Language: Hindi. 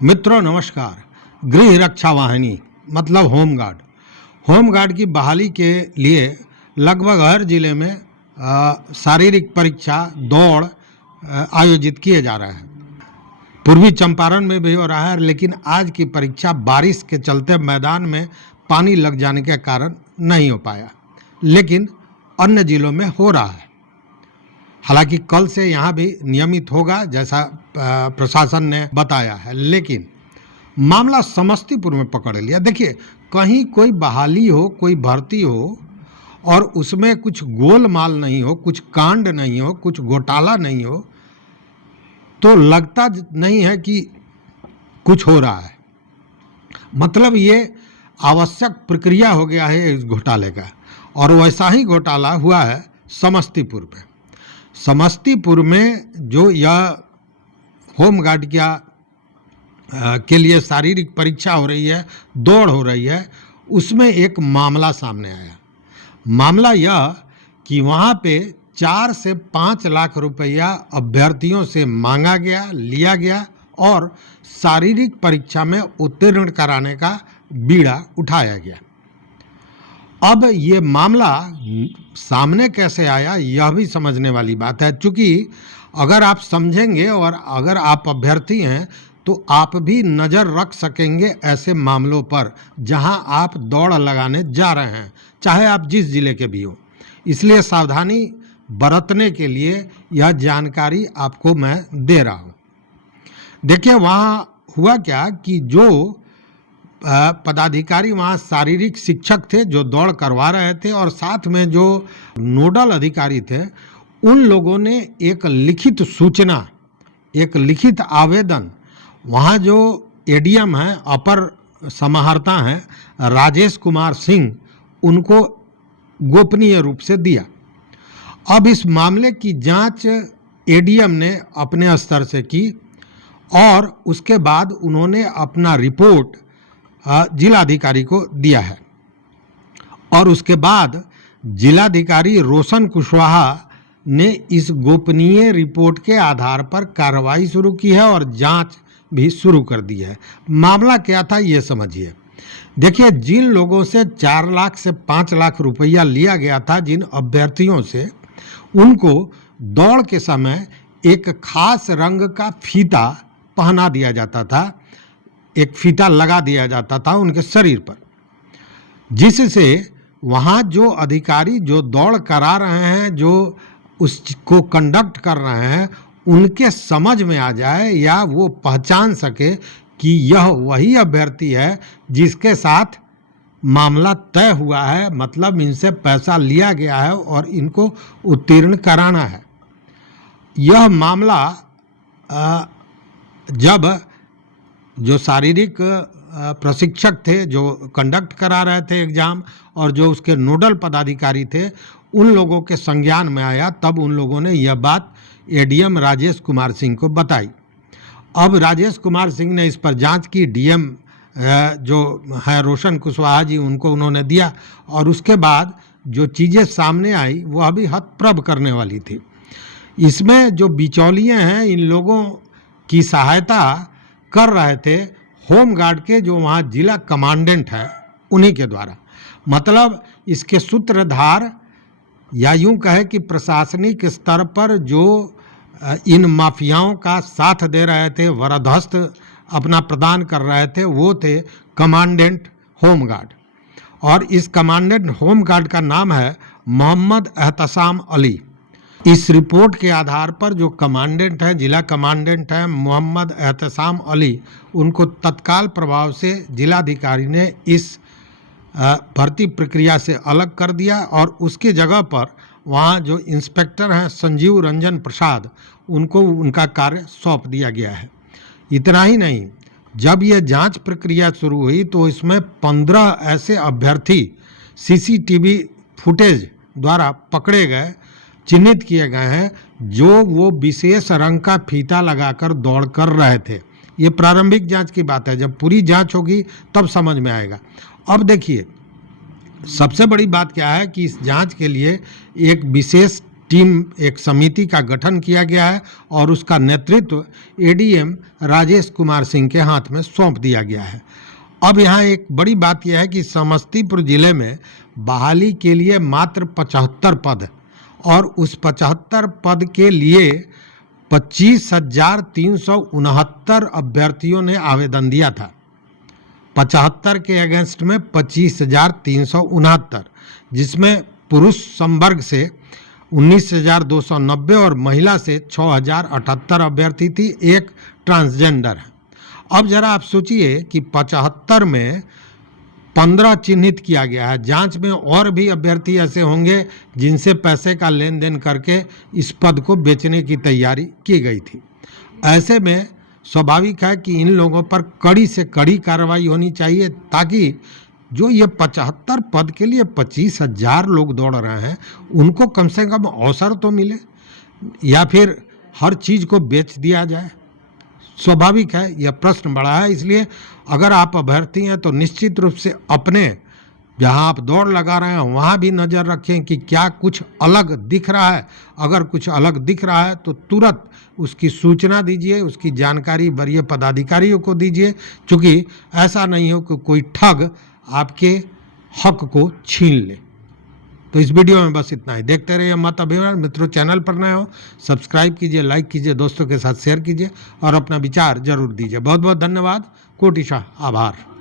मित्रों नमस्कार। गृह रक्षा वाहिनी मतलब होमगार्ड की बहाली के लिए लगभग हर जिले में शारीरिक परीक्षा दौड़ आयोजित किए जा रहे हैं। पूर्वी चंपारण में भी हो रहा है, लेकिन आज की परीक्षा बारिश के चलते मैदान में पानी लग जाने के कारण नहीं हो पाया, लेकिन अन्य जिलों में हो रहा है। हालांकि कल से यहाँ भी नियमित होगा जैसा प्रशासन ने बताया है, लेकिन मामला समस्तीपुर में पकड़ लिया। देखिए, कहीं कोई बहाली हो, कोई भर्ती हो और उसमें कुछ गोलमाल नहीं हो, कुछ कांड नहीं हो, कुछ घोटाला नहीं हो, तो लगता नहीं है कि कुछ हो रहा है। मतलब ये आवश्यक प्रक्रिया हो गया है इस घोटाले का, और वैसा ही घोटाला हुआ है समस्तीपुर में। समस्तीपुर में जो यह होमगार्ड के लिए शारीरिक परीक्षा हो रही है, दौड़ हो रही है, उसमें एक मामला सामने आया। मामला यह कि वहाँ पे 4 से 5 लाख रुपया अभ्यर्थियों से मांगा गया, लिया गया और शारीरिक परीक्षा में उत्तीर्ण कराने का बीड़ा उठाया गया। अब ये मामला सामने कैसे आया, यह भी समझने वाली बात है। चूँकि अगर आप समझेंगे और अगर आप अभ्यर्थी हैं तो आप भी नज़र रख सकेंगे ऐसे मामलों पर जहां आप दौड़ लगाने जा रहे हैं, चाहे आप जिस जिले के भी हो। इसलिए सावधानी बरतने के लिए यह जानकारी आपको मैं दे रहा हूं। देखिए, वहाँ हुआ क्या कि जो पदाधिकारी वहाँ शारीरिक शिक्षक थे जो दौड़ करवा रहे थे, और साथ में जो नोडल अधिकारी थे, उन लोगों ने एक लिखित सूचना, एक लिखित आवेदन वहाँ जो एडीएम हैं, अपर समाहर्ता हैं राजेश कुमार सिंह, उनको गोपनीय रूप से दिया। अब इस मामले की जांच एडीएम ने अपने स्तर से की और उसके बाद उन्होंने अपना रिपोर्ट जिलाधिकारी को दिया है, और उसके बाद जिलाधिकारी रोशन कुशवाहा ने इस गोपनीय रिपोर्ट के आधार पर कार्रवाई शुरू की है और जांच भी शुरू कर दी है। मामला क्या था ये समझिए। देखिए, जिन लोगों से 4 लाख से 5 लाख रुपया लिया गया था, जिन अभ्यर्थियों से, उनको दौड़ के समय एक खास रंग का फीता पहना दिया जाता था, एक फीता लगा दिया जाता था उनके शरीर पर, जिससे वहाँ जो अधिकारी जो दौड़ करा रहे हैं, जो उसको कंडक्ट कर रहे हैं, उनके समझ में आ जाए या वो पहचान सके कि यह वही अभ्यर्थी है जिसके साथ मामला तय हुआ है, मतलब इनसे पैसा लिया गया है और इनको उत्तीर्ण कराना है। यह मामला जब जो शारीरिक प्रशिक्षक थे जो कंडक्ट करा रहे थे एग्ज़ाम, और जो उसके नोडल पदाधिकारी थे, उन लोगों के संज्ञान में आया, तब उन लोगों ने यह बात एडीएम राजेश कुमार सिंह को बताई। अब राजेश कुमार सिंह ने इस पर जांच की, डीएम जो है रोशन कुशवाहा जी, उनको उन्होंने दिया, और उसके बाद जो चीज़ें सामने आई वो अभी हतप्रभ करने वाली थी। इसमें जो बिचौलिए हैं, इन लोगों की सहायता कर रहे थे होमगार्ड के जो वहाँ जिला कमांडेंट है, उन्हीं के द्वारा। मतलब इसके सूत्रधार, या यूं कहे कि प्रशासनिक स्तर पर जो इन माफियाओं का साथ दे रहे थे, वरदहस्त अपना प्रदान कर रहे थे, वो थे कमांडेंट होमगार्ड। और इस कमांडेंट होमगार्ड का नाम है मोहम्मद एहतसाम अली। इस रिपोर्ट के आधार पर जो कमांडेंट है, जिला कमांडेंट है मोहम्मद एहतसाम अली, उनको तत्काल प्रभाव से जिलाधिकारी ने इस भर्ती प्रक्रिया से अलग कर दिया, और उसकी जगह पर वहाँ जो इंस्पेक्टर हैं संजीव रंजन प्रसाद, उनको उनका कार्य सौंप दिया गया है। इतना ही नहीं, जब ये जांच प्रक्रिया शुरू हुई तो इसमें 15 ऐसे अभ्यर्थी सीसीटीवी फुटेज द्वारा पकड़े गए, चिन्हित किए गए हैं, जो वो विशेष रंग का फीता लगाकर दौड़ कर रहे थे। ये प्रारंभिक जांच की बात है, जब पूरी जांच होगी तब समझ में आएगा। अब देखिए, सबसे बड़ी बात क्या है कि इस जांच के लिए एक विशेष टीम एक समिति का गठन किया गया है और उसका नेतृत्व एडीएम राजेश कुमार सिंह के हाथ में सौंप दिया गया है। अब यहाँ एक बड़ी बात यह है कि समस्तीपुर जिले में बहाली के लिए मात्र 75 पद और उस 75 पद के लिए 25,369 अभ्यर्थियों ने आवेदन दिया था। 75 के अगेंस्ट में 25,369, जिसमें पुरुष संवर्ग से 19,290 और महिला से 6,078 अभ्यर्थी थी। एक ट्रांसजेंडर है। अब जरा आप सोचिए कि 75 में 15 चिन्हित किया गया है। जांच में और भी अभ्यर्थी ऐसे होंगे जिनसे पैसे का लेन देन करके इस पद को बेचने की तैयारी की गई थी। ऐसे में स्वाभाविक है कि इन लोगों पर कड़ी से कड़ी कार्रवाई होनी चाहिए, ताकि जो ये 75 पद के लिए 25,000 लोग दौड़ रहे हैं उनको कम से कम अवसर तो मिले, या फिर हर चीज़ को बेच दिया जाए। स्वाभाविक है, यह प्रश्न बड़ा है। इसलिए अगर आप अभ्यर्थी हैं तो निश्चित रूप से अपने जहां आप दौड़ लगा रहे हैं वहां भी नज़र रखें कि क्या कुछ अलग दिख रहा है। अगर कुछ अलग दिख रहा है तो तुरंत उसकी सूचना दीजिए, उसकी जानकारी वरीय पदाधिकारियों को दीजिए, क्योंकि ऐसा नहीं हो कि कोई ठग आपके हक को छीन ले। तो इस वीडियो में बस इतना ही। देखते रहिए मत अभिमान। मित्रों, चैनल पर नए हो सब्सक्राइब कीजिए, लाइक कीजिए, दोस्तों के साथ शेयर कीजिए और अपना विचार जरूर दीजिए। बहुत बहुत धन्यवाद। कोटिशा आभार।